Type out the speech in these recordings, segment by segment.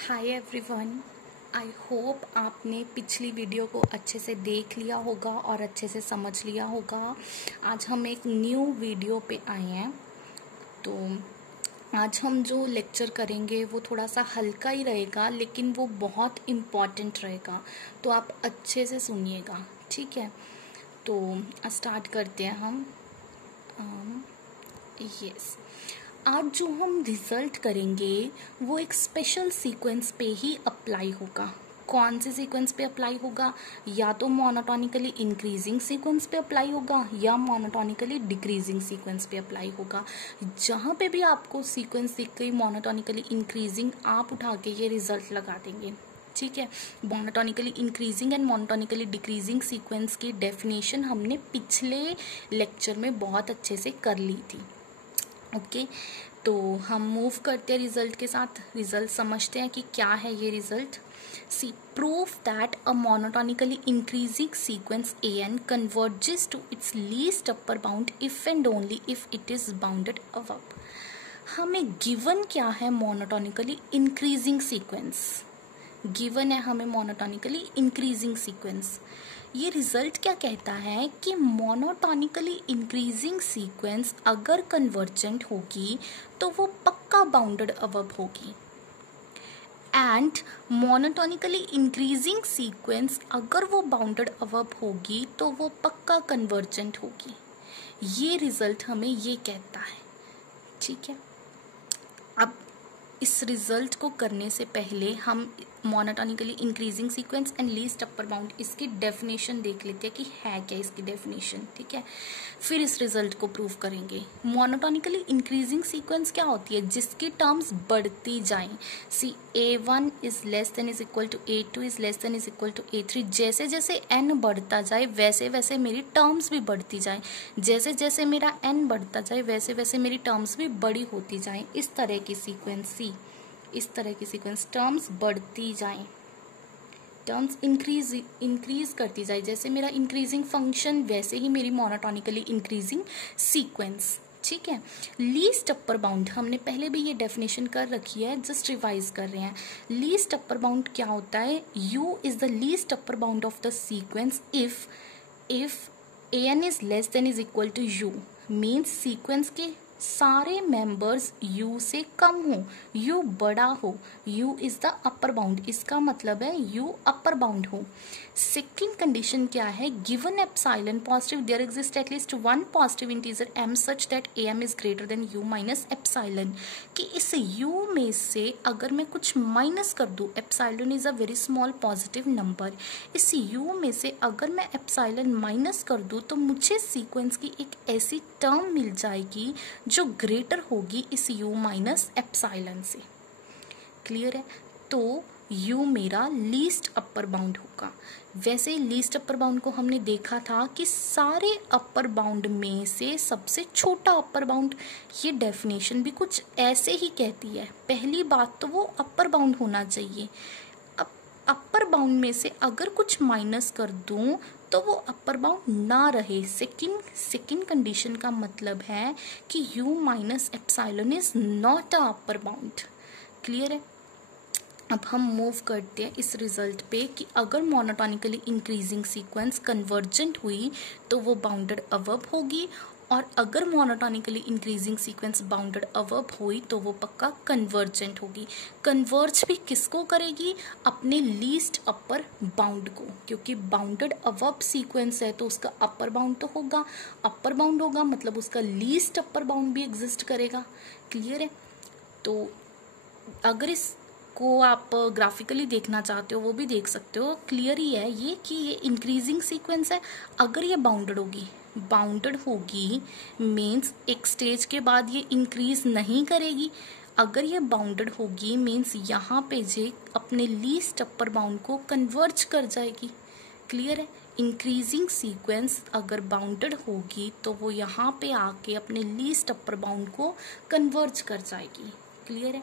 Hi everyone, I hope आपने पिछली video को अच्छे से देख लिया होगा और अच्छे से समझ लिया होगा। आज हम एक न्यू वीडियो पे आए हैं। तो आज हम जो लेक्चर करेंगे वो थोड़ा सा हल्का ही रहेगा, लेकिन वो बहुत इम्पॉर्टेंट रहेगा, तो आप अच्छे से सुनिएगा, ठीक है। तो स्टार्ट करते हैं हम। यस, आज जो हम रिजल्ट करेंगे वो एक स्पेशल सीक्वेंस पे ही अप्लाई होगा। कौन से सीक्वेंस पे अप्लाई होगा? या तो मोनोटोनिकली इंक्रीजिंग सीक्वेंस पे अप्लाई होगा या मोनोटोनिकली डिक्रीजिंग सीक्वेंस पे अप्लाई होगा। जहाँ पे भी आपको सीक्वेंस दिख गई मोनोटोनिकली इंक्रीजिंग, आप उठा के ये रिजल्ट लगा देंगे, ठीक है। Monotonically increasing and monotonically decreasing sequence की डेफिनेशन हमने पिछले लेक्चर में बहुत अच्छे से कर ली थी। ओके, तो हम मूव करते हैं रिजल्ट के साथ। रिजल्ट समझते हैं कि क्या है ये result. See, proof that a monotonically increasing sequence an converges to its least upper bound if and only if it is bounded above। हमें गिवन क्या है मोनोटोनिकली इंक्रीजिंग सीक्वेंस? गिवन है हमें मोनोटोनिकली इंक्रीजिंग सीक्वेंस। ये result क्या कहता है कि मोनोटोनिकली इंक्रीजिंग सीक्वेंस अगर कन्वर्जेंट होगी तो वो पक्का बाउंडेड अबव होगी, एंड मोनोटोनिकली इंक्रीजिंग सीक्वेंस अगर वो बाउंडेड अबव होगी तो वो पक्का कन्वर्जेंट होगी। ये रिजल्ट हमें ये कहता है, ठीक है। अब इस रिजल्ट को करने से पहले हम monotonically increasing sequence and least upper bound इसकी डेफिनेशन देख लेते हैं कि है क्या इसकी डेफिनेशन, ठीक है। फिर इस रिजल्ट को प्रूव करेंगे। मोनोटोनिकली इंक्रीजिंग सीक्वेंस क्या होती है? जिसकी टर्म्स बढ़ती जाएं। See, a1 is less than is equal to a2 is less than is equal to a3। जैसे जैसे n बढ़ता जाए वैसे वैसे मेरी टर्म्स भी बढ़ती जाए। जैसे जैसे मेरा n बढ़ता जाए वैसे वैसे मेरी टर्म्स भी बड़ी होती जाएं। इस तरह की सीक्वेंस सी, इस तरह की सीक्वेंस टर्म्स बढ़ती जाएं, टर्म्स इंक्रीज करती जाए। जैसे मेरा इंक्रीजिंग फंक्शन वैसे ही मेरी मोनोटोनिकली इंक्रीजिंग सीक्वेंस, ठीक है। लीस्ट अपर बाउंड हमने पहले भी ये डेफिनेशन कर रखी है, जस्ट रिवाइज कर रहे हैं। लीस्ट अपर बाउंड क्या होता है? u is the least upper bound of the sequence if an is less than is equal to u। Means sequence के सारे मेंबर्स u से कम हो, u बड़ा हो, u is the upper bound. इसका मतलब है u अपर बाउंड हो। सेकेंड कंडीशन क्या है? Given epsilon positive there exist at least one positive integer m such that am is greater than u minus epsilon. कि इस u में से अगर मैं कुछ माइनस कर दूं, epsilon is a very small positive number, इस u में से अगर मैं एप्सिलॉन माइनस कर दूं तो मुझे सीक्वेंस की एक ऐसी टर्म मिल जाएगी जो ग्रेटर होगी इस u माइनस एप्सिलॉन से। क्लियर है? तो u मेरा लीस्ट अपर बाउंड होगा। वैसे लीस्ट अपर बाउंड को हमने देखा था कि सारे अपर बाउंड में से सबसे छोटा अपर बाउंड। ये डेफिनेशन भी कुछ ऐसे ही कहती है। पहली बात तो वो अपर बाउंड होना चाहिए। अब अपर बाउंड में से अगर कुछ माइनस कर दूं तो वो अपर बाउंड ना रहे। सेकेंड कंडीशन का मतलब है कि u minus epsilon is not a upper bound. Clear है? अब हम मूव करते हैं इस रिजल्ट पे कि अगर मोनोटोनिकली इंक्रीजिंग सीक्वेंस कन्वर्जेंट हुई तो वो बाउंडेड अबव होगी, और अगर monotonically increasing sequence bounded above हुई तो वो पक्का कन्वर्जेंट होगी। कन्वर्ज भी किसको करेगी? अपने लीस्ट अपर बाउंड को, क्योंकि बाउंडेड अबव सीक्वेंस है तो उसका अपर बाउंड तो होगा, अपर बाउंड होगा मतलब उसका लीस्ट अपर बाउंड भी एग्जिस्ट करेगा। क्लियर है? तो अगर इस को आप ग्राफिकली देखना चाहते हो वो भी देख सकते हो। क्लियर ही है ये कि ये इंक्रीजिंग सीक्वेंस है। अगर ये बाउंडेड होगी मीन्स एक स्टेज के बाद ये इंक्रीज नहीं करेगी। अगर ये बाउंडेड होगी मीन्स यहाँ पे जे अपने लीस्ट अपर बाउंड को कन्वर्ज कर जाएगी। क्लियर है? इंक्रीजिंग सीक्वेंस अगर बाउंडेड होगी तो वो यहाँ पे आके अपने लीस्ट अपर बाउंड को कन्वर्ज कर जाएगी। क्लियर है?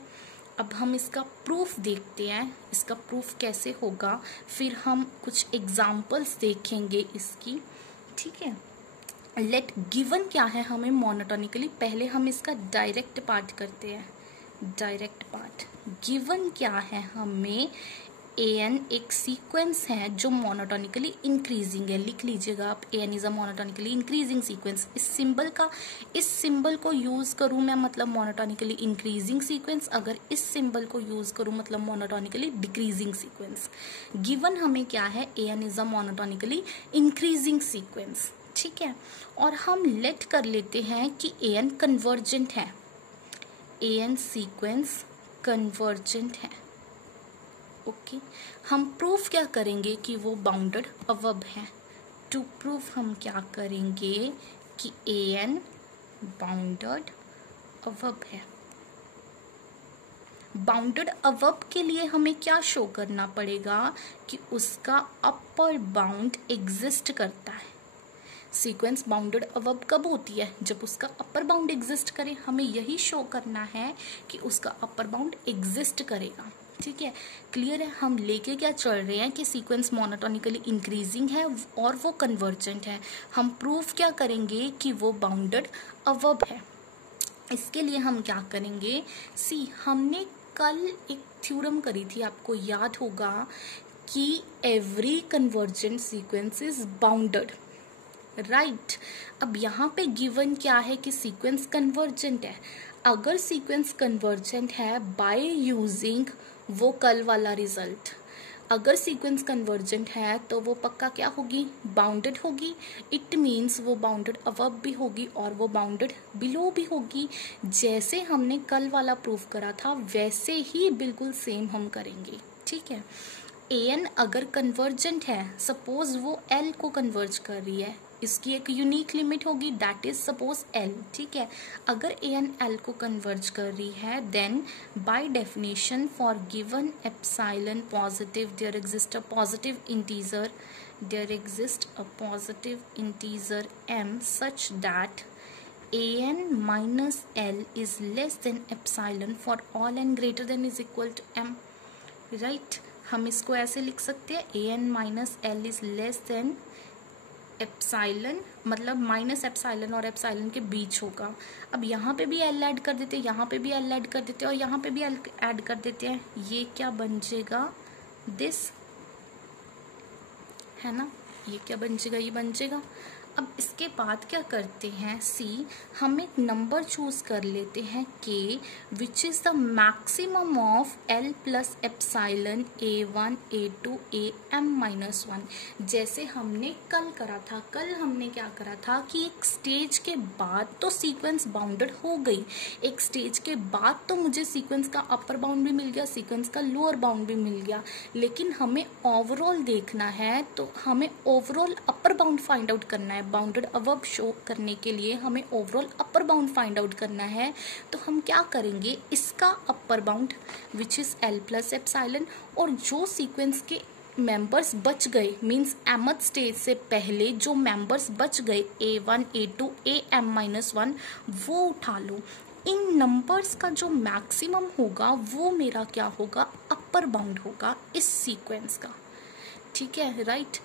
अब हम इसका प्रूफ देखते हैं, इसका प्रूफ कैसे होगा, फिर हम कुछ एग्जाम्पल्स देखेंगे इसकी, ठीक है। लेट गिवन क्या है हमें मोनोटोनिकली, पहले हम इसका डायरेक्ट पार्ट करते हैं। डायरेक्ट पार्ट गिवन क्या है हमें, an एक सीक्वेंस है जो मोनोटोनिकली इंक्रीजिंग है। लिख लीजिएगा आप, an is a monotonically increasing sequence. इस सिंबल को यूज करूं मैं मतलब मोनोटोनिकली इंक्रीजिंग सीक्वेंस, अगर इस सिंबल को यूज करूं मतलब मोनोटोनिकली डिक्रीजिंग सीक्वेंस। गिवन हमें क्या है, an is a monotonically increasing sequence, ठीक है। और हम लेट कर लेते हैं कि an कन्वर्जेंट है, an सीक्वेंस कन्वर्जेंट है, ओके। हम प्रूफ क्या करेंगे कि वो बाउंडेड अबव है। टू प्रूफ हम क्या करेंगे कि an बाउंडेड अबव है। बाउंडेड अबव के लिए हमें क्या शो करना पड़ेगा कि उसका अपर बाउंड एग्जिस्ट करता है। सीक्वेंस बाउंडेड अबव कब होती है, जब उसका अपर बाउंड एग्जिस्ट करे। हमें यही शो करना है कि उसका अपर बाउंड एग्जिस्ट करेगा, ठीक है। क्लियर है। हम लेके क्या चल रहे हैं कि सीक्वेंस मोनोटोनिकली इंक्रीजिंग है और वो कन्वर्जेंट है। हम प्रूफ क्या करेंगे कि वो बाउंडेड अबव है। इसके लिए हम क्या करेंगे, हमने कल एक थ्योरम करी थी, आपको याद होगा कि every convergent sequence is bounded, right. अब यहाँ पे गिवन क्या है कि सीक्वेंस कन्वर्जेंट है। अगर सीक्वेंस कन्वर्जेंट है बाय यूजिंग वो कल वाला रिजल्ट, अगर सीक्वेंस कन्वर्जेंट है तो वो पक्का क्या होगी, बाउंडेड होगी। इट मीन्स वो बाउंडेड अबव भी होगी और वो बाउंडेड बिलो भी होगी। जैसे हमने कल वाला प्रूफ करा था वैसे ही बिल्कुल सेम हम करेंगे, ठीक है। an अगर कन्वर्जेंट है, सपोज वो l को कन्वर्ज कर रही है, इसकी एक यूनिक लिमिट होगी, दैट इज सपोज l, ठीक है। अगर an l को कन्वर्ज कर रही है then by definition for given epsilon positive there exist a positive integer m such that an minus l is less than epsilon for all n greater than is equal to m, right। हम इसको ऐसे लिख सकते हैं, an minus L is less then epsilon, मतलब minus epsilon और epsilon के बीच होगा। अब यहाँ पे भी एल ऐड कर देते हैं, यहाँ पे भी एल ऐड कर देते हैं और यहाँ पे भी एल ऐड कर देते हैं। ये क्या बन जाएगा, दिस, है ना, ये क्या बन जाएगा, ये बन जाएगा। अब इसके बाद क्या करते हैं, हम एक नंबर चूज कर लेते हैं k which is the maximum of l plus epsilon a1 a2 am minus 1। जैसे हमने कल करा था, कल हमने क्या करा था कि एक स्टेज के बाद तो सीक्वेंस बाउंडेड हो गई, एक स्टेज के बाद तो मुझे सीक्वेंस का अपर बाउंड भी मिल गया, सीक्वेंस का लोअर बाउंड भी मिल गया, लेकिन हमें ओवरऑल देखना है तो हमें overall upper bound find out करना है। बाउंडेड अबव शो करने के लिए हमें overall upper bound find out करना है। तो हम क्या करेंगे, इसका upper bound which is l plus epsilon, और जो सीक्वेंस के मेंबर्स बच गए मींस mth स्टेज से पहले जो मेंबर्स बच गए a1 a2 am माइनस 1 वो उठा लो। इन नंबर्स का जो मैक्सिमम होगा वो मेरा क्या होगा, अपर बाउंड होगा इस सीक्वेंस का, ठीक है, राइट।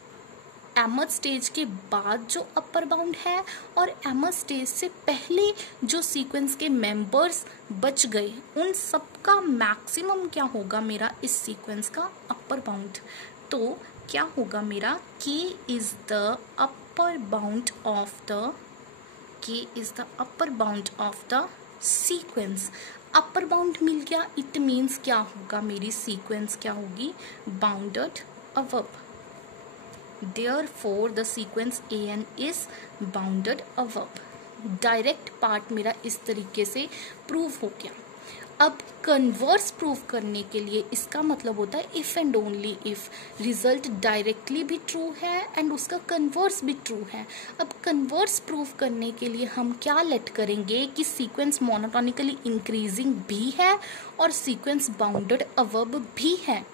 mth स्टेज के बाद जो अपर बाउंड है और mth स्टेज से पहले जो सीक्वेंस के मेंबर्स बच गए उन सब का मैक्सिमम क्या होगा मेरा इस सीक्वेंस का अपर बाउंड। तो क्या होगा मेरा, k is the upper bound of the sequence. Upper bound मिल गया, इट मीन्स क्या होगा, मेरी सीक्वेंस क्या होगी, bounded above. Therefore the sequence an is bounded above। Direct part मेरा इस तरीके से प्रूव हो गया। अब कन्वर्स प्रूव करने के लिए इसका मतलब होता है if and only if result directly भी ट्रू है एंड उसका कन्वर्स भी ट्रू है। अब कन्वर्स प्रूव करने के लिए हम क्या लेट करेंगे कि सीक्वेंस मोनोटोनिकली इंक्रीजिंग भी है और सीक्वेंस बाउंडेड अबव भी है।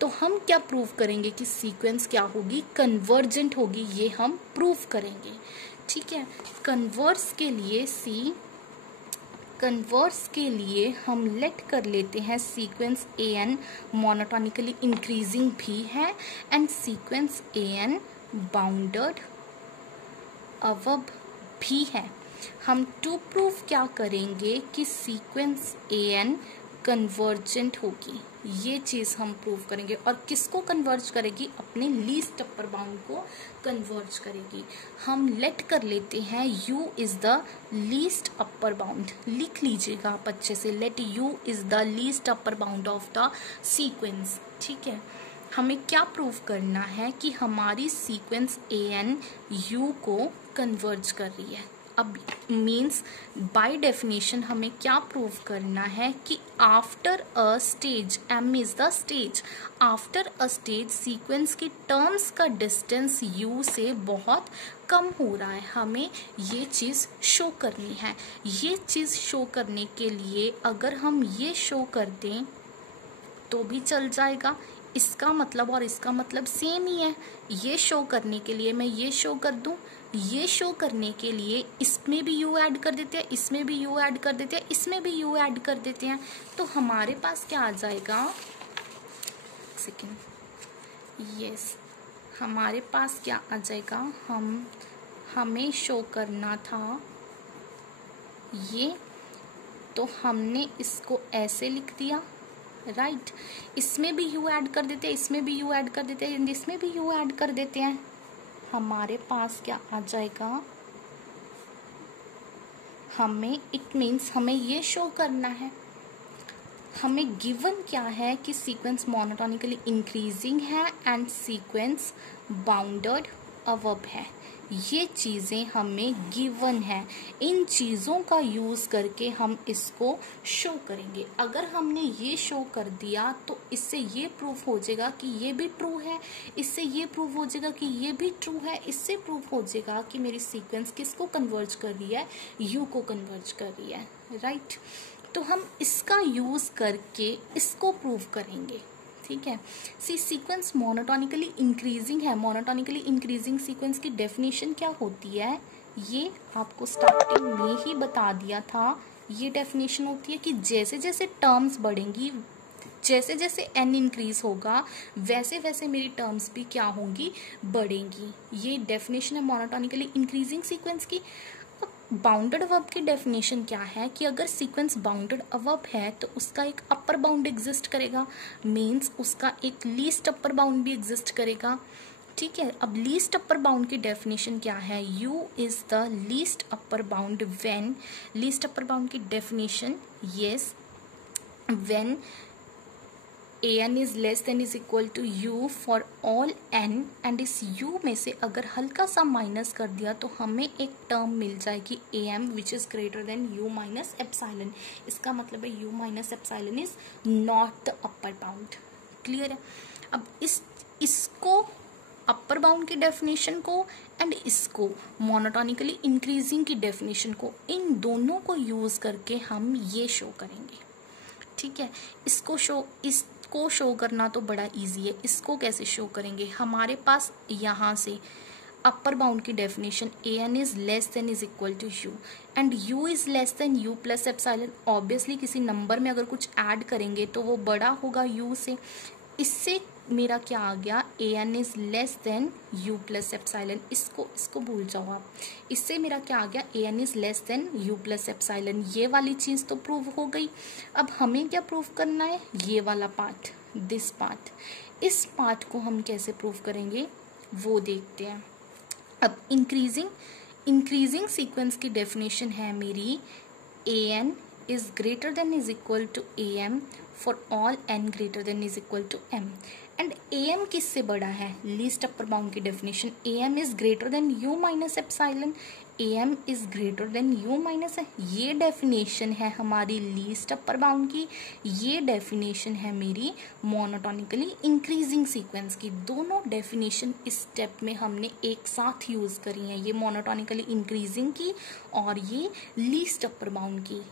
तो हम क्या प्रूव करेंगे कि सीक्वेंस क्या होगी, कन्वर्जेंट होगी, ये हम प्रूव करेंगे, ठीक है। कन्वर्स के लिए हम लेट कर लेते हैं सीक्वेंस an मोनोटोनिकली इंक्रीजिंग भी है and sequence an bounded above भी है। हम टू प्रूफ क्या करेंगे कि सीक्वेंस an कन्वर्जेंट होगी, ये चीज हम प्रूव करेंगे। और किसको कन्वर्ज करेगी? अपने लीस्ट अपर बाउंड को कन्वर्ज करेगी। हम लेट कर लेते हैं u is the least upper bound, लिख लीजिएगा आप अच्छे से, let u is the least upper bound of the sequence. ठीक है, हमें क्या प्रूव करना है कि हमारी सीक्वेंस an u को कन्वर्ज कर रही है। अब मीन्स बाय डेफिनेशन हमें क्या प्रूव करना है कि after a stage, m is the stage, after a stage sequence की टर्म्स का डिस्टेंस u से बहुत कम हो रहा है। हमें ये चीज़ शो करनी है। ये चीज़ शो करने के लिए अगर हम ये शो कर दें तो भी चल जाएगा। इसका मतलब और इसका मतलब सेम ही है। ये शो करने के लिए मैं ये शो कर दूं, ये शो करने के लिए इसमें भी u ऐड कर देते हैं, इसमें भी u ऐड कर देते हैं, इसमें भी u ऐड कर देते हैं, तो हमारे पास क्या आ जाएगा? सेकेंड, यस, हमारे पास क्या आ जाएगा? हमें शो करना था ये, तो हमने इसको ऐसे लिख दिया, राइट। इसमें भी u ऐड कर देते हैं, इसमें भी u ऐड कर देते हैं, इसमें भी u ऐड कर देते हैं। हमारे पास क्या आ जाएगा? हमें इट मीन्स हमें ये शो करना है, हमें गिवन क्या है कि सीक्वेंस मोनोटोनिकली इंक्रीजिंग है एंड सीक्वेंस बाउंडेड अबव है। ये चीज़ें हमें गिवन है। इन चीज़ों का यूज़ करके हम इसको शो करेंगे। अगर हमने ये शो कर दिया तो इससे ये प्रूफ हो जाएगा कि ये भी ट्रू है, इससे ये प्रूफ हो जाएगा कि ये भी ट्रू है, इससे प्रूफ हो जाएगा कि मेरी सीक्वेंस किसको कन्वर्ज कर रही है? यू को कन्वर्ज कर रही है, राइट। तो हम इसका यूज़ करके इसको प्रूव करेंगे। ठीक है, सीक्वेंस मोनोटोनिकली इंक्रीजिंग है। मोनोटोनिकली इंक्रीजिंग सीक्वेंस की डेफिनेशन क्या होती है? ये आपको स्टार्टिंग में ही बता दिया था। ये डेफिनेशन होती है कि जैसे जैसे टर्म्स बढ़ेंगी, जैसे जैसे n इंक्रीज होगा, वैसे वैसे मेरी टर्म्स भी क्या होंगी? बढ़ेंगी। ये डेफिनेशन है मोनोटोनिकली इंक्रीजिंग सीक्वेंस की। बाउंडेड अबव की डेफिनेशन क्या है कि अगर सीक्वेंस बाउंडेड अबव है तो उसका एक अपर बाउंड एग्जिस्ट करेगा, मीन्स उसका एक लीस्ट अपर बाउंड भी एग्जिस्ट करेगा। ठीक है, अब लीस्ट अपर बाउंड की डेफिनेशन क्या है? u is the least upper bound when, least upper bound की definition, yes, when an is less than is equal to u for all n, and इस u में से अगर हल्का सा माइनस कर दिया तो हमें एक टर्म मिल जाएगी am which is greater than u minus epsilon. इसका मतलब है u minus epsilon is not the upper bound. Clear है? अब इसको अपर बाउंड की डेफिनेशन को एंड इसको मोनोटोनिकली इंक्रीजिंग की डेफिनेशन को, इन दोनों को यूज करके हम ये शो करेंगे। ठीक है, इसको शो करना तो बड़ा इजी है। इसको कैसे शो करेंगे? हमारे पास यहाँ से अपर बाउंड की definition an is less than is equal to u and u is less than u plus epsilon. Obviously किसी नंबर में अगर कुछ ऐड करेंगे तो वो बड़ा होगा u से। इससे मेरा क्या आ गया? an is less than u plus epsilon. इसको भूल जाओ आप। इससे मेरा क्या आ गया? an is less than u plus epsilon. ये वाली चीज़ तो प्रूव हो गई। अब हमें क्या प्रूव करना है? ये वाला पार्ट, दिस पार्ट। इस पार्ट को हम कैसे प्रूव करेंगे वो देखते हैं। अब इंक्रीजिंग सीक्वेंस की डेफिनेशन है मेरी an is greater than is equal to am for all n greater than is equal to m। And am किससे बड़ा है? लीस्ट अपर बाउंड की definition am is greater than u minus epsilon. am is greater than u minus है। ये definition है हमारी least upper bound की, ये डेफिनेशन है मेरी मोनोटोनिकली इंक्रीजिंग सीक्वेंस की। दोनों डेफिनेशन इस स्टेप में हमने एक साथ यूज करी हैं, ये मोनोटोनिकली इंक्रीजिंग की और ये लीस्ट अपर बाउंड की।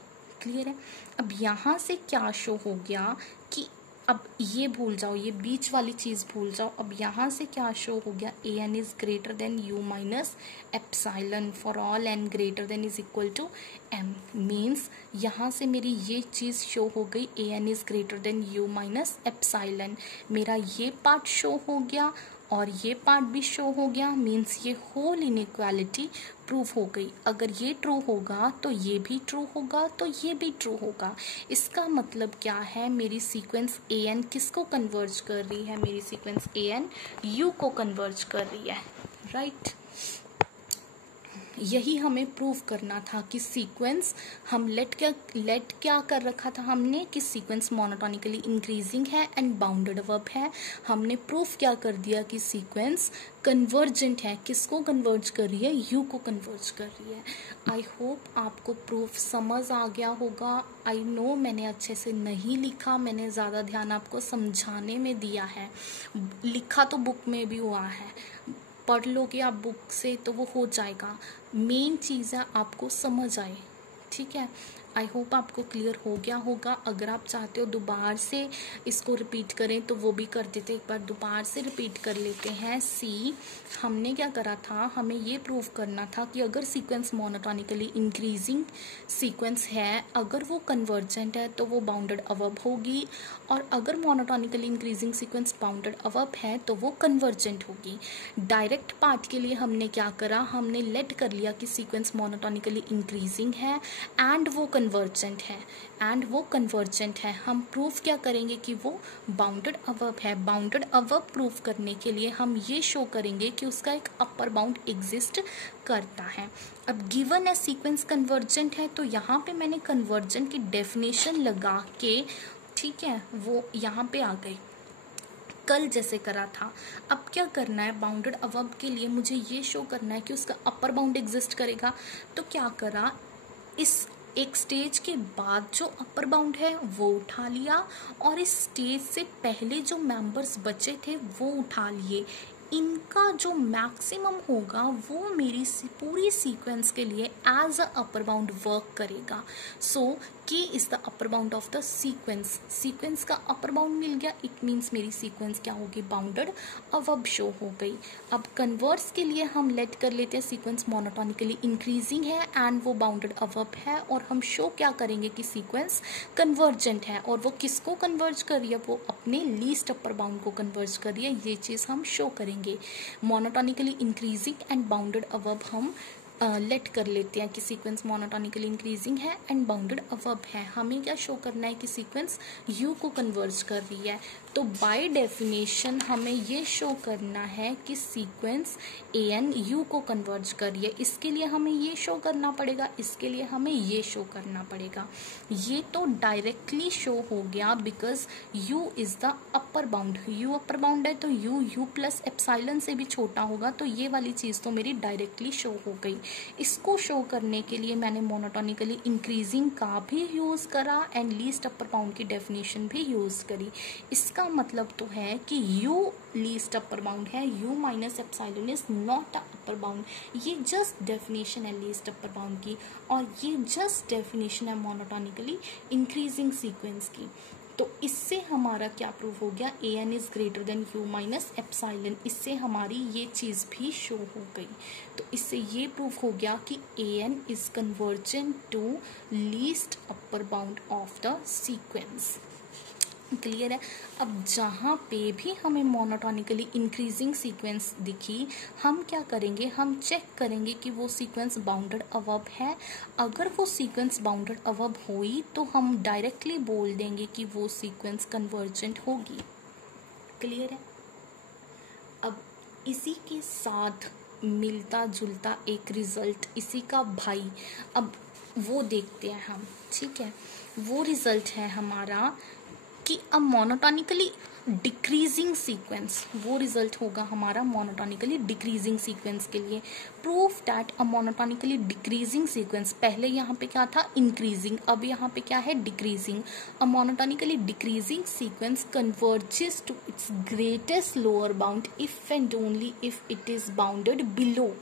क्लियर है? अब यहाँ से क्या शो हो गया कि अब ये भूल जाओ, ये बीच वाली चीज़ भूल जाओ। अब यहाँ से क्या शो हो गया? an is greater than u minus epsilon for all n greater than is equal to m। Means यहाँ से मेरी ये चीज़ शो हो गई, an is greater than u minus epsilon. मेरा ये पार्ट शो हो गया और ये पार्ट भी शो हो गया, मीन्स ये होल इनइक्वालिटी प्रूव हो गई। अगर ये ट्रू होगा तो ये भी ट्रू होगा, तो ये भी ट्रू होगा। इसका मतलब क्या है, मेरी सीक्वेंस ए एन किसको कन्वर्ज कर रही है, मेरी सीक्वेंस ए एन यू को कन्वर्ज कर रही है, राइट। यही हमें प्रूव करना था कि सीक्वेंस हम लेट क्या कर रखा था हमने, कि सीक्वेंस मोनोटोनिकली इंक्रीजिंग है एंड बाउंडेड वर्ब है। हमने प्रूफ क्या कर दिया कि सीक्वेंस कन्वर्जेंट है, किसको कन्वर्ज कर रही है, यू को कन्वर्ज कर रही है। आई होप आपको प्रूफ समझ आ गया होगा। आई नो मैंने अच्छे से नहीं लिखा, मैंने ज़्यादा ध्यान आपको समझाने में दिया है, लिखा तो बुक में भी हुआ है, पढ़ लोगे आप बुक से तो वो हो जाएगा। मेन चीज़ है आपको समझ आए, ठीक है। आई होप आपको क्लियर हो गया होगा। अगर आप चाहते हो दोबारा से इसको रिपीट करें तो वो भी कर देते, एक बार दोबारा से रिपीट कर लेते हैं। सी हमने क्या करा था, हमें ये प्रूव करना था कि अगर सीक्वेंस मोनोटोनिकली इंक्रीजिंग सीक्वेंस है, अगर वो कन्वर्जेंट है तो वो बाउंडेड अवर्ब होगी, और अगर मोनोटोनिकली इंक्रीजिंग सीक्वेंस बाउंडेड अवर्ब है तो वो कन्वर्जेंट होगी। डायरेक्ट पार्ट के लिए हमने क्या करा, हमने लेट कर लिया कि सीक्वेंस मोनोटोनिकली इंक्रीजिंग है एंड वो कन्वर्जेंट है, हम प्रूफ क्या करेंगे कि वो बाउंडेड अवर्ब है। बाउंडेड अवर्ब प्रूफ करने के लिए हम ये शो करेंगे कि उसका एक अपर बाउंड एग्जिस्ट करता है। अब गिवन है सीक्वेंस कन्वर्जेंट है, तो यहाँ पे मैंने कन्वर्जेंट की डेफिनेशन लगा के, ठीक है, वो यहाँ पे आ गई, कल जैसे करा था। अब क्या करना है, बाउंडेड अवर्ब के लिए मुझे ये शो करना है कि उसका अपर बाउंड एग्जिस्ट करेगा। तो क्या करा, इस एक स्टेज के बाद जो अपर बाउंड है वो उठा लिया, और इस स्टेज से पहले जो मेंबर्स बचे थे वो उठा लिए। इनका जो मैक्सिमम होगा वो मेरी पूरी सीक्वेंस के लिए as a upper bound work करेगा। So K is the upper bound of the sequence का अपर बाउंड मिल गया, इट मीन्स मेरी सीक्वेंस क्या होगी, बाउंडेड अवर्ब शो हो गई। अब कन्वर्स के लिए हम लेट कर लेते हैं सीक्वेंस मोनोटोनिकली इंक्रीजिंग है एंड वो बाउंडेड अवर्ब है, और हम शो क्या करेंगे कि सीक्वेंस कन्वर्जेंट है, और वो किसको कन्वर्ज कर रही है, वो अपने लीस्ट अपर बाउंड को कन्वर्ज कर रही है। ये चीज़ हम शो करेंगे। मोनोटोनिकली इंक्रीजिंग एंड बाउंडेड अवर्ब हम लेट कर लेते हैं कि सीक्वेंस मोनोटोनिकली इंक्रीजिंग है एंड बाउंडेड अवर्ब है। हमें क्या शो करना है कि सीक्वेंस यू को कन्वर्ज कर रही है। तो बाय डेफिनेशन हमें ये शो करना है कि सीक्वेंस ए एन यू को कन्वर्ज कर रही है। इसके लिए हमें ये शो करना पड़ेगा, इसके लिए हमें ये शो करना पड़ेगा। ये तो डायरेक्टली शो हो गया because you is the upper bound, you upper bound है तो यू प्लस एप्सिलॉन से भी छोटा होगा, तो ये वाली चीज़ तो मेरी डायरेक्टली शो हो गई। इसको शो करने के लिए मैंने मोनोटोनिकली इंक्रीजिंग का भी यूज़ करा एंड लीस्ट अपर बाउंड की डेफिनेशन भी यूज़ करी। इसका मतलब तो है कि u लीस्ट अपर बाउंड है, u minus epsilon is not a upper bound. ये जस्ट डेफिनेशन है लीस्ट अपर बाउंड की, और ये जस्ट डेफिनेशन है मोनोटोनिकली इंक्रीजिंग सीक्वेंस की। तो इससे हमारा क्या प्रूफ हो गया, a n is greater than u minus epsilon. इससे हमारी ये चीज़ भी शो हो गई। तो इससे ये प्रूफ हो गया कि a n is convergent to least upper bound of the sequence. Clear है। अब जहाँ पे भी हमें मोनोटोनिकली इंक्रीजिंग सीक्वेंस दिखी, हम क्या करेंगे, हम चेक करेंगे कि वो सीक्वेंस बाउंडेड अवर्ब है। अगर वो सीक्वेंस बाउंडेड अवर्ब हुई तो हम डायरेक्टली बोल देंगे कि वो सीक्वेंस कन्वर्जेंट होगी। क्लियर है। अब इसी के साथ मिलता जुलता एक रिजल्ट, इसी का भाई, अब वो देखते हैं हम, ठीक है। वो रिजल्ट है हमारा कि अ मोनोटोनिकली डिक्रीजिंग सीक्वेंस, वो रिजल्ट होगा हमारा मोनोटोनिकली डिक्रीजिंग सीक्वेंस के लिए। Proof that a monotonically decreasing sequence, पहले यहाँ पे क्या था, इंक्रीजिंग, अब यहाँ पे क्या है, decreasing. A monotonically decreasing sequence converges to its greatest lower bound if and only if it is bounded below.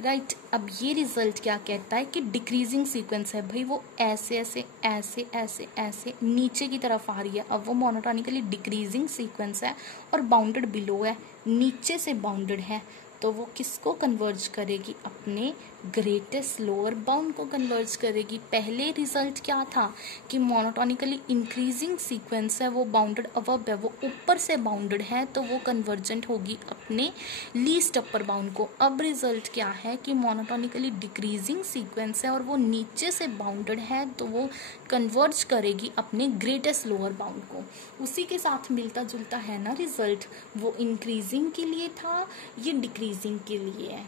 Right. अब ये रिजल्ट क्या कहता है कि डिक्रीजिंग सीक्वेंस है भाई, वो ऐसे ऐसे ऐसे ऐसे ऐसे नीचे की तरफ आ रही है। अब वो मोनोटोनिकली डिक्रीजिंग सीक्वेंस है और बाउंडेड बिलो है, नीचे से बाउंडेड है, तो वो किसको कन्वर्ज करेगी, अपने ग्रेटेस्ट लोअर बाउंड को कन्वर्ज करेगी। पहले रिजल्ट क्या था कि मोनोटोनिकली इंक्रीजिंग सीक्वेंस है वो बाउंडेड अबव है, वो ऊपर से बाउंडेड है तो वो कन्वर्जेंट होगी अपने लीस्ट अपर बाउंड को। अब रिजल्ट क्या है कि मोनोटोनिकली डिक्रीजिंग सीक्वेंस है और वो नीचे से बाउंडेड है तो वो कन्वर्ज करेगी अपने ग्रेटेस्ट लोअर बाउंड को। उसी के साथ मिलता जुलता है ना रिजल्ट, वो इंक्रीजिंग के लिए था, ये डिक्रीजिंग के लिए है,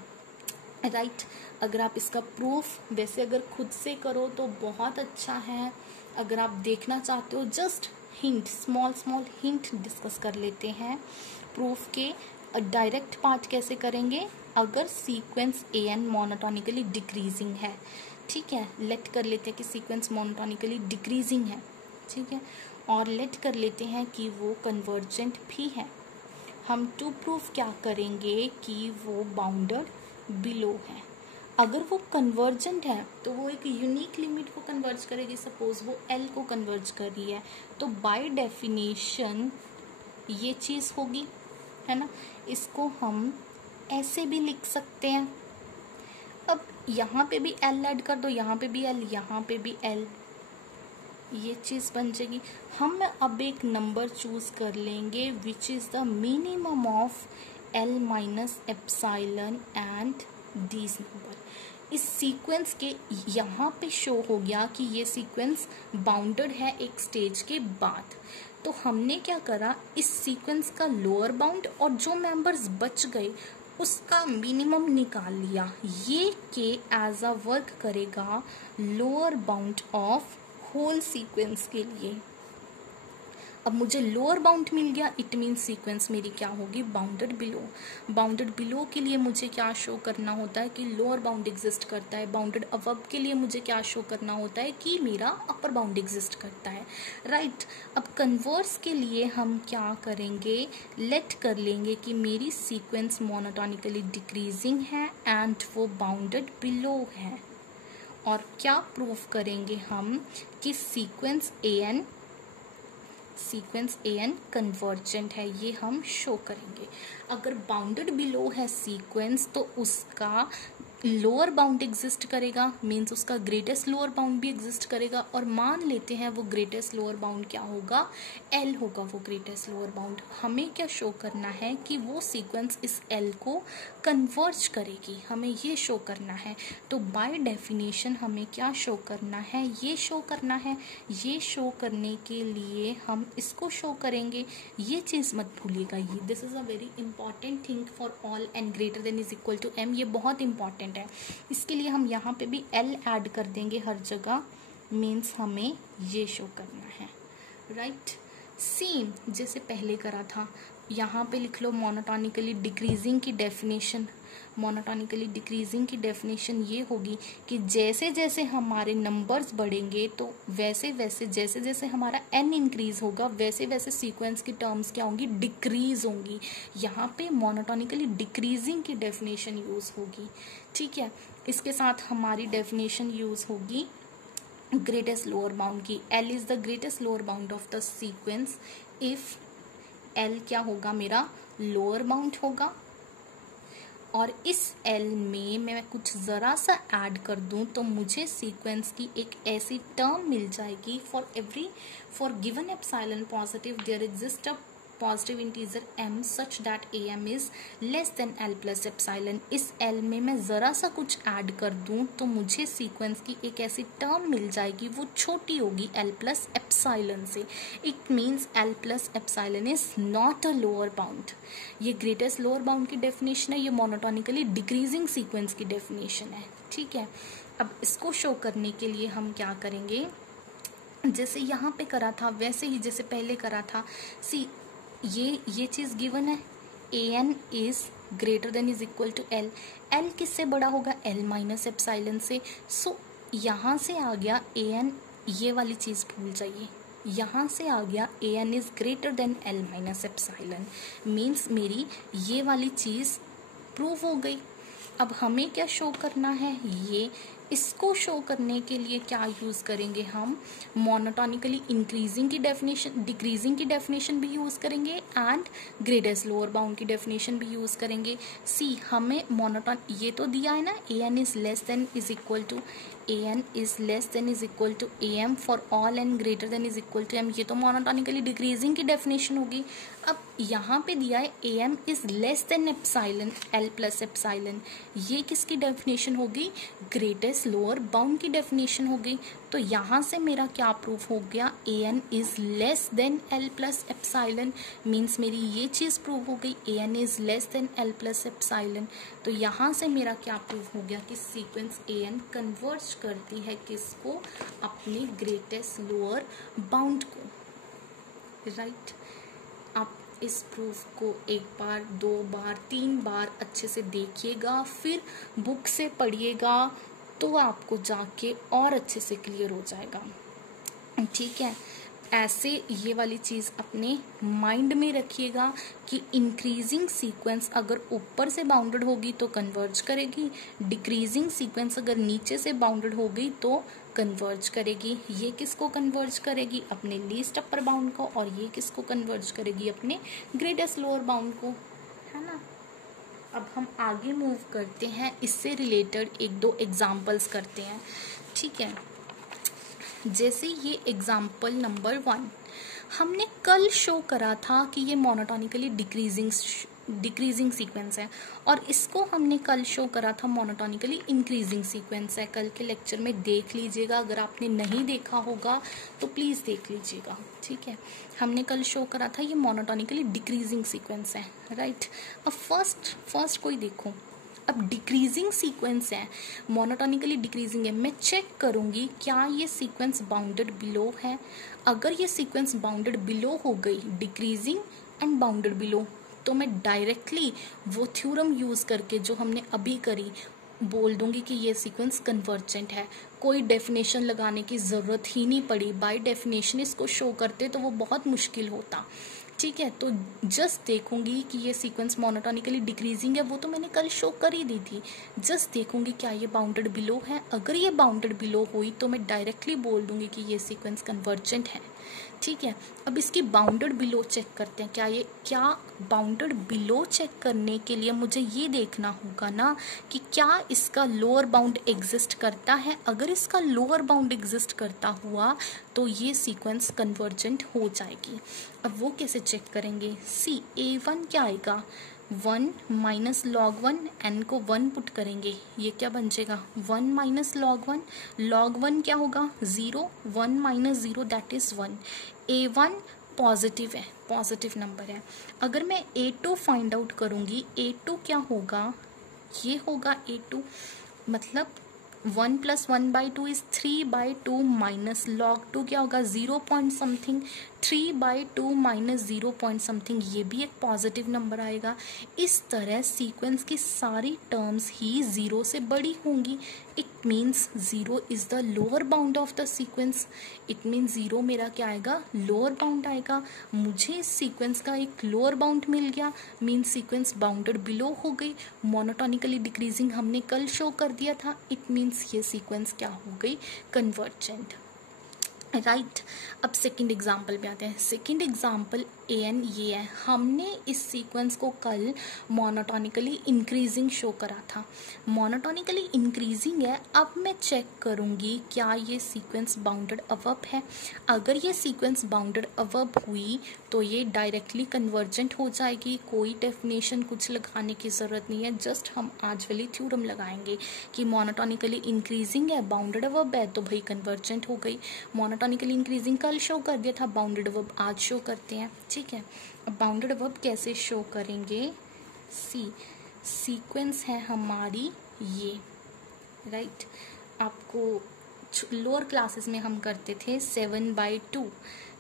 राइट। अगर आप इसका प्रूफ वैसे अगर खुद से करो तो बहुत अच्छा है। अगर आप देखना चाहते हो just hint, small hint discuss कर लेते हैं प्रूफ के। डायरेक्ट पार्ट कैसे करेंगे, अगर सीक्वेंस an मोनोटोनिकली डिक्रीजिंग है, ठीक है, लेट कर लेते हैं कि सीक्वेंस मोनोटोनिकली डिक्रीजिंग है, ठीक है, और लेट कर लेते हैं कि वो कन्वर्जेंट भी है। हम टू प्रूफ क्या करेंगे कि वो बाउंडेड बिलो है। अगर वो कन्वर्जेंट है तो वो एक यूनिक लिमिट को कन्वर्ज करेगी। सपोज वो L को कन्वर्ज कर रही है तो बाय डेफिनेशन ये चीज़ होगी, है ना। इसको हम ऐसे भी लिख सकते हैं। अब यहाँ पे भी L ऐड कर दो, यहाँ पे भी L, यहाँ पे भी L, ये चीज़ बन जाएगी। हम अब एक नंबर चूज कर लेंगे which is the minimum of L minus epsilon and these number. इस सीक्वेंस के यहाँ पे शो हो गया कि ये सीक्वेंस बाउंडेड है एक स्टेज के बाद। तो हमने क्या करा, इस सीक्वेंस का लोअर बाउंड और जो मेंबर्स बच गए उसका मिनिमम निकाल लिया। ये के एज अ वर्क करेगा lower bound of whole sequence के लिए। अब मुझे लोअर बाउंड मिल गया, इट मीन सीक्वेंस मेरी क्या होगी, बाउंडेड बिलो। बाउंडेड बिलो के लिए मुझे क्या शो करना होता है कि लोअर बाउंड एग्जिस्ट करता है। बाउंडेड अबव के लिए मुझे क्या शो करना होता है कि मेरा अपर बाउंड एग्जिस्ट करता है, राइट। अब कन्वर्स के लिए हम क्या करेंगे, लेट कर लेंगे कि मेरी सीक्वेंस मोनोटोनिकली डिक्रीजिंग है एंड वो बाउंडेड बिलो है। और क्या प्रूफ करेंगे हम कि सीक्वेंस an कन्वर्जेंट है, ये हम शो करेंगे। अगर बाउंडेड बिलो है सीक्वेंस तो उसका लोअर बाउंड एग्जिस्ट करेगा, मीन्स उसका ग्रेटेस्ट लोअर बाउंड भी एग्जिस्ट करेगा। और मान लेते हैं वो ग्रेटेस्ट लोअर बाउंड क्या होगा, L होगा वो ग्रेटेस्ट लोअर बाउंड। हमें क्या शो करना है कि वो सीक्वेंस इस L को कन्वर्ज करेगी, हमें ये शो करना है। तो बाय डेफिनेशन हमें क्या शो करना है, ये शो करना है। ये शो करने के लिए हम इसको शो करेंगे, ये चीज़ मत भूलिएगा। ये this is a very important thing for all n greater than is equal to m, ये बहुत इंपॉर्टेंट है। इसके लिए हम यहाँ पे भी L ऐड कर देंगे हर जगह, मीन्स हमें ये शो करना है, राइट। सेम जैसे पहले करा था, यहाँ पे लिख लो मोनोटोनिकली डिक्रीजिंग की डेफिनेशन। मोनोटोनिकली डिक्रीजिंग की डेफिनेशन ये होगी कि जैसे जैसे हमारे नंबर्स बढ़ेंगे तो वैसे वैसे जैसे जैसे हमारा n इंक्रीज होगा वैसे वैसे सीक्वेंस की टर्म्स क्या होंगी, डिक्रीज होंगी। यहाँ पे मोनोटोनिकली डिक्रीजिंग की डेफिनेशन यूज होगी, ठीक है। इसके साथ हमारी डेफिनेशन यूज होगी ग्रेटेस्ट लोअर बाउंड की। L is the greatest lower bound of the sequence if L क्या होगा, मेरा लोअर बाउंड होगा। और इस L में मैं कुछ ज़रा सा ऐड कर दूं तो मुझे सीक्वेंस की एक ऐसी टर्म मिल जाएगी, for given epsilon positive there exist a positive integer m such that am is less than l plus epsilon. इस L में मैं ज़रा सा कुछ ऐड कर दूं तो मुझे सीक्वेंस की एक ऐसी टर्म मिल जाएगी, वो छोटी होगी l प्लस एप्सिलॉन से। It means l plus epsilon is not a lower bound. ये ग्रेटेस्ट लोअर बाउंड की डेफिनेशन है, ये मोनोटोनिकली डिक्रीजिंग सीक्वेंस की डेफिनेशन है, ठीक है। अब इसको शो करने के लिए हम क्या करेंगे, जैसे यहाँ पे करा था वैसे ही जैसे पहले करा था। सी ये चीज़ गिवन है, an is greater than is equal to l। l किससे बड़ा होगा, l माइनस एप्सिलॉन से। सो यहाँ से आ गया an, ये वाली चीज़ भूल जाइए, यहाँ से आ गया an is greater then l minus epsilon, means मेरी ये वाली चीज़ प्रूव हो गई। अब हमें क्या शो करना है, ये इसको शो करने के लिए क्या यूज़ करेंगे हम, मोनोटोनिकली इंक्रीजिंग की डेफिनेशन, डिक्रीजिंग की डेफिनेशन भी यूज़ करेंगे एंड ग्रेटेस्ट लोअर बाउंड की डेफिनेशन भी यूज़ करेंगे। सी हमें मोनोटोन ये तो दिया है ना, a n is less than is equal to an is less than is equal to am for all n greater than is equal to m, ये तो मोनोटोनिकली डिक्रीजिंग की डेफिनेशन होगी। अब यहाँ पे दिया है am is less than epsilon l plus epsilon, ये किसकी डेफिनेशन होगी, ग्रेटेस्ट लोअर बाउंड की डेफिनेशन होगी। तो यहाँ से मेरा क्या प्रूफ हो गया, an is less than l plus epsilon, means मेरी ये चीज़ प्रूव हो गई, an is less than l plus epsilon. तो यहाँ से मेरा क्या प्रूफ हो गया कि सीक्वेंस an कन्वर्ज करती है किसको, अपने ग्रेटेस्ट लोअर बाउंड को, राइट। आप इस प्रूफ को एक बार, 2 बार, 3 बार अच्छे से देखिएगा, फिर बुक से पढ़िएगा, तो आपको जाके और अच्छे से क्लियर हो जाएगा, ठीक है। ऐसे ये वाली चीज़ अपने माइंड में रखिएगा कि इंक्रीजिंग सीक्वेंस अगर ऊपर से बाउंडेड होगी तो कन्वर्ज करेगी, डिक्रीजिंग सीक्वेंस अगर नीचे से बाउंडेड होगी तो कन्वर्ज करेगी। ये किसको कन्वर्ज करेगी, अपने लीस्ट अपर बाउंड को, और ये किसको कन्वर्ज करेगी, अपने ग्रेटेस्ट लोअर बाउंड को, है ना। अब हम आगे मूव करते हैं, इससे रिलेटेड 1-2 एग्जाम्पल्स करते हैं, ठीक है। जैसे ये एग्जाम्पल नंबर 1 हमने कल शो करा था कि ये मोनोटोनिकली डिक्रीजिंग सीक्वेंस है, और इसको हमने कल शो करा था मोनोटोनिकली इंक्रीजिंग सीक्वेंस है। कल के लेक्चर में देख लीजिएगा, अगर आपने नहीं देखा होगा तो प्लीज़ देख लीजिएगा, ठीक है। हमने कल शो करा था ये मोनोटोनिकली डिक्रीजिंग सीक्वेंस है, राइट। अब फर्स्ट कोई देखो, अब डिक्रीजिंग सीक्वेंस है, मोनोटोनिकली डिक्रीजिंग है, मैं चेक करूंगी क्या ये सीक्वेंस बाउंडेड बिलो है। अगर ये सीक्वेंस बाउंडेड बिलो हो गई, डिक्रीजिंग एंड बाउंडेड बिलो, तो मैं डायरेक्टली वो थ्योरम यूज करके जो हमने अभी करी बोल दूंगी कि ये सीक्वेंस कन्वर्जेंट है। कोई डेफिनेशन लगाने की ज़रूरत ही नहीं पड़ी, बाय डेफिनेशन इसको शो करते तो वो बहुत मुश्किल होता, ठीक है। तो जस्ट देखूंगी कि ये सीक्वेंस मोनोटोनिकली डिक्रीजिंग है, वो तो मैंने कल शो कर ही दी थी। जस्ट देखूंगी क्या ये बाउंडेड बिलो है, अगर ये बाउंडेड बिलो हुई तो मैं डायरेक्टली बोल दूंगी कि ये सीक्वेंस कन्वर्जेंट है, ठीक है। अब इसकी बाउंडेड बिलो चेक करते हैं, क्या बाउंडेड बिलो चेक करने के लिए मुझे ये देखना होगा ना कि क्या इसका लोअर बाउंड एग्जिस्ट करता है। अगर इसका लोअर बाउंड एग्जिस्ट करता हुआ तो ये सीक्वेंस कन्वर्जेंट हो जाएगी। अब वो कैसे चेक करेंगे, सी A1 क्या आएगा, 1 माइनस log 1, n को 1 पुट करेंगे, ये क्या बन जाएगा 1 माइनस log 1 क्या होगा 0, 1 minus 0 that is 1। A1 positive है, पॉजिटिव नंबर है। अगर मैं A2 फाइंड आउट करूंगी, A2 क्या होगा, ये होगा A2, मतलब 1 + 1/2 इज 3/2 माइनस log 2 क्या होगा 0 point something, 3/2 minus 0 point something, ये भी एक पॉजिटिव नंबर आएगा। इस तरह सीक्वेंस की सारी टर्म्स ही 0 से बड़ी होंगी। It means 0 is the lower bound of the sequence. It means 0 मेरा क्या आएगा, लोअर बाउंड आएगा। मुझे इस सीक्वेंस का एक लोअर बाउंड मिल गया, मीन्स सीक्वेंस बाउंडेड बिलो हो गई। मोनोटोनिकली डिक्रीजिंग हमने कल शो कर दिया था, इट मीन्स ये सीक्वेंस क्या हो गई, कन्वर्जेंट, राइट। अब सेकंड एग्जाम्पल पे आते हैं। सेकंड एग्जाम्पल an ये है, हमने इस सीक्वेंस को कल मोनोटोनिकली इंक्रीजिंग शो करा था। मोनोटोनिकली इंक्रीजिंग है, अब मैं चेक करूंगी क्या ये सीक्वेंस बाउंडेड अबव है। अगर ये सीक्वेंस बाउंडेड अबव हुई तो ये डायरेक्टली कन्वर्जेंट हो जाएगी, कोई डेफिनेशन कुछ लगाने की ज़रूरत नहीं है। जस्ट हम आज वाली थ्योरम लगाएंगे कि मोनोटोनिकली इंक्रीजिंग है, बाउंडेड अबव है, तो भाई कन्वर्जेंट हो गई। मोनोटोनिकली इंक्रीजिंग कल शो कर दिया था, बाउंडेड अबव आज शो करते हैं, ठीक है। अब बाउंडेड अबव कैसे शो करेंगे, सीक्वेंस है हमारी ये, राइट। आपको लोअर क्लासेस में हम करते थे 7/2,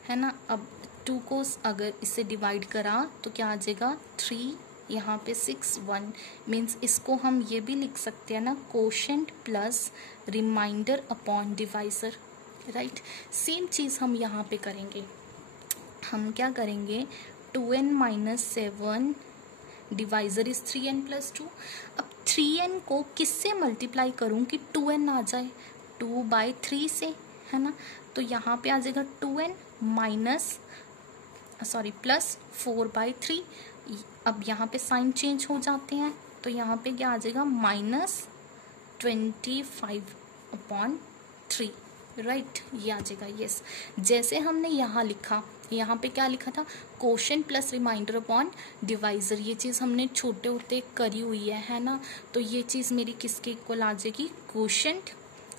है ना। अब 2 को अगर इससे डिवाइड करा तो क्या आ जाएगा 3, यहाँ पे 6, 1, मीन्स इसको हम ये भी लिख सकते हैं ना, quotient plus reminder upon divisor, right. Same चीज़ हम यहाँ पे करेंगे। हम क्या करेंगे, 2n - 7 डिवाइजर इज 3n + 2। अब 3n को किससे मल्टीप्लाई करूँ कि 2n आ जाए, 2/3 से, है ना। तो यहाँ पे आ जाएगा 2n प्लस 4/3। अब यहाँ पे साइन चेंज हो जाते हैं, तो यहाँ पे क्या आ जाएगा -25/3, राइट, ये आ जाएगा। यस, जैसे हमने यहाँ लिखा, यहाँ पे क्या लिखा था, quotient plus reminder upon divisor, ये चीज़ हमने छोटे होते करी हुई है ना। तो ये चीज़ मेरी किसके इक्वल आ जाएगी, क्वोशंट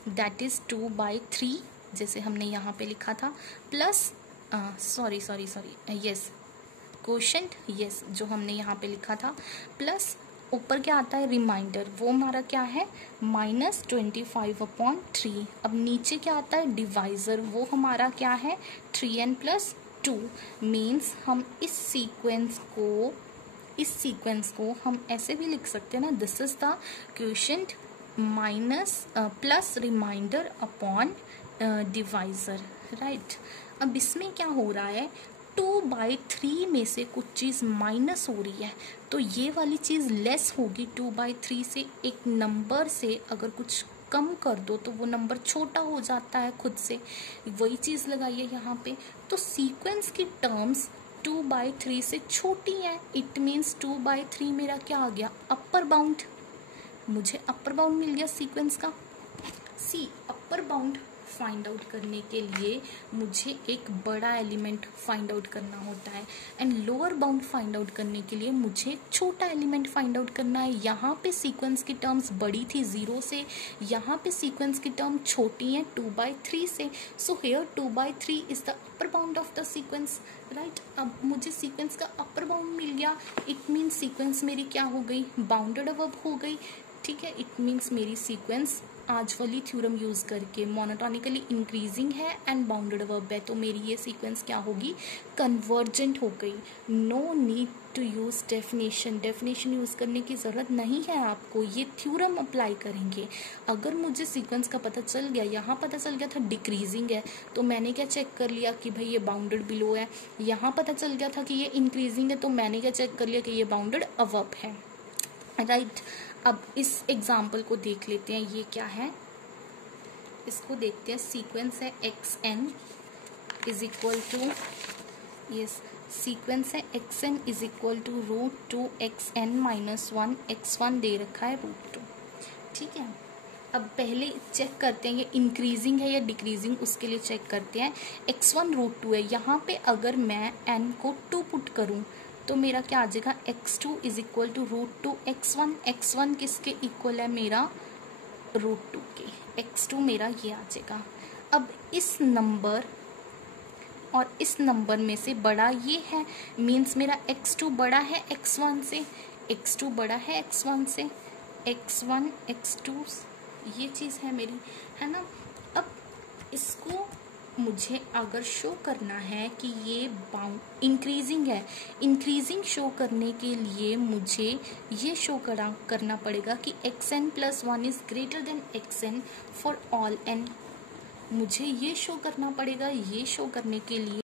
दैट इज 2/3, जैसे हमने यहाँ पे लिखा था, प्लस यस क्वोशंट, यस जो हमने यहाँ पे लिखा था, प्लस ऊपर क्या आता है रिमाइंडर, वो हमारा क्या है -25/3। अब नीचे क्या आता है डिवाइजर, वो हमारा क्या है 3n + 2। मीन्स हम इस सीक्वेंस को हम ऐसे भी लिख सकते हैं ना, this is the quotient plus reminder upon divisor, right. अब इसमें क्या हो रहा है, 2/3 में से कुछ चीज़ माइनस हो रही है, तो ये वाली चीज़ लेस होगी 2/3 से। एक नंबर से अगर कुछ कम कर दो तो वो नंबर छोटा हो जाता है खुद से, वही चीज़ लगाइए यहाँ पे। तो सीक्वेंस की टर्म्स 2/3 से छोटी है, इट मीन्स 2/3 मेरा क्या आ गया, अपर बाउंड। मुझे अपर बाउंड मिल गया सीक्वेंस का। सी अपर बाउंड फाइंड आउट करने के लिए मुझे एक बड़ा एलिमेंट फाइंड आउट करना होता है, and lower bound find out करने के लिए मुझे एक छोटा एलिमेंट फाइंड आउट करना है। यहाँ पे सीक्वेंस की टर्म्स बड़ी थी 0 से, यहाँ पे सीक्वेंस की टर्म छोटी है 2/3 से। So here 2/3 is the upper bound of the sequence, right. अब मुझे सीक्वेंस का अपर बाउंड मिल गया, इट मीन्स सीक्वेंस मेरी क्या हो गई, बाउंडेड अबव हो गई, ठीक है। इट मीन्स मेरी सीक्वेंस आज वाली थ्योरम यूज़ करके मोनोटोनिकली इंक्रीजिंग है एंड बाउंडेड अबव है, तो मेरी ये सीक्वेंस क्या होगी, कन्वर्जेंट हो गई। No need to use definition use करने की ज़रूरत नहीं है आपको, ये थ्योरम अप्लाई करेंगे। अगर मुझे सीक्वेंस का पता चल गया, यहाँ पता चल गया था डिक्रीजिंग है, तो मैंने क्या चेक कर लिया कि भाई ये बाउंडेड बिलो है। यहाँ पता चल गया था कि ये इंक्रीजिंग है, तो मैंने क्या चेक कर लिया कि ये बाउंडेड अबव है, राइट। अब इस एग्जाम्पल को देख लेते हैं, ये क्या है, इसको देखते हैं। सीक्वेंस है xn is equal to, yes sequence है xn is equal to √2xn - 1, x1 दे रखा है √2, ठीक है। अब पहले चेक करते हैं ये इंक्रीजिंग है या डिक्रीजिंग, उसके लिए चेक करते हैं। x1 √2 है, यहाँ पे अगर मैं n को 2 पुट करूँ तो मेरा क्या आ जाएगा, x2 is equal to √2x1। x1 किसके इक्वल है, मेरा √2 के, x2 मेरा ये आ जाएगा। अब इस नंबर और इस नंबर में से बड़ा ये है, मीन्स मेरा x2 बड़ा है x1 से, x2 बड़ा है x1 से, x1 x2 ये चीज़ है मेरी, है ना। अब इसको मुझे अगर शो करना है कि ये बाउंड इंक्रीजिंग है, इंक्रीजिंग शो करने के लिए मुझे ये शो करना पड़ेगा कि xn + 1 is greater then xn for all n। मुझे ये शो करना पड़ेगा, ये शो करने के लिए